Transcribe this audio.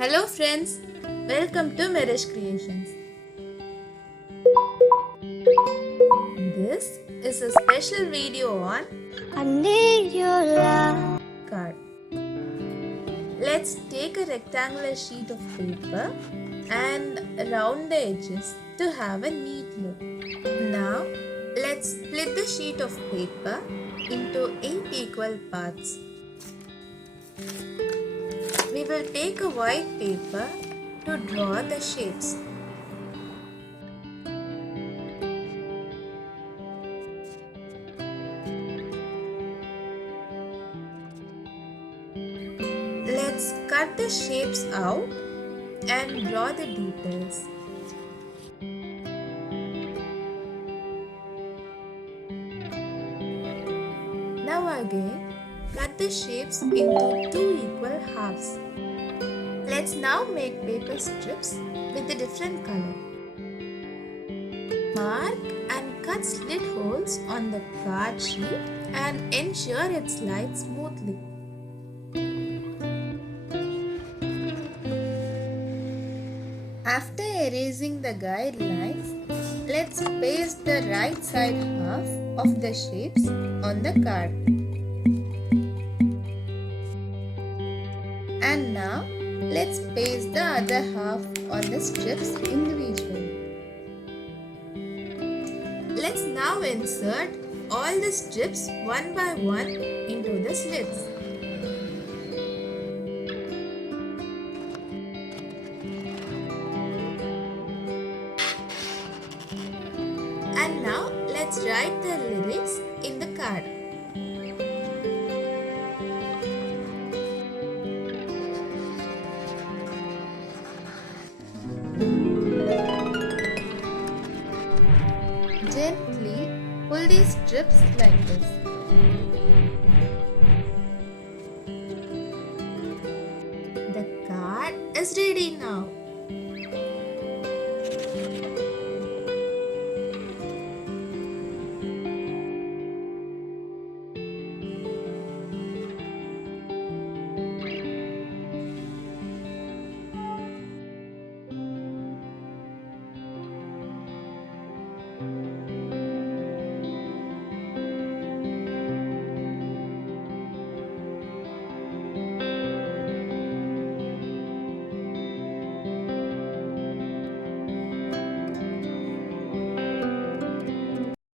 Hello friends, welcome to Marish Creations. This is a special video on I need your love. card. Let's take a rectangular sheet of paper and round the edges to have a neat look. Now let's split the sheet of paper into 8 equal parts. We will take a white paper to draw the shapes. Let's cut the shapes out and draw the details. Now again, cut the shapes into 2 equal halves. Let's now make paper strips with a different color. Mark and cut slit holes on the card sheet and ensure it slides smoothly. After erasing the guidelines, let's paste the right side half of the shapes on the card. And now, let's paste the other half on the strips individually. Let's now insert all the strips one by one into the slits. And now let's write the lyrics in the card. Gently pull these strips like this. The card is ready now.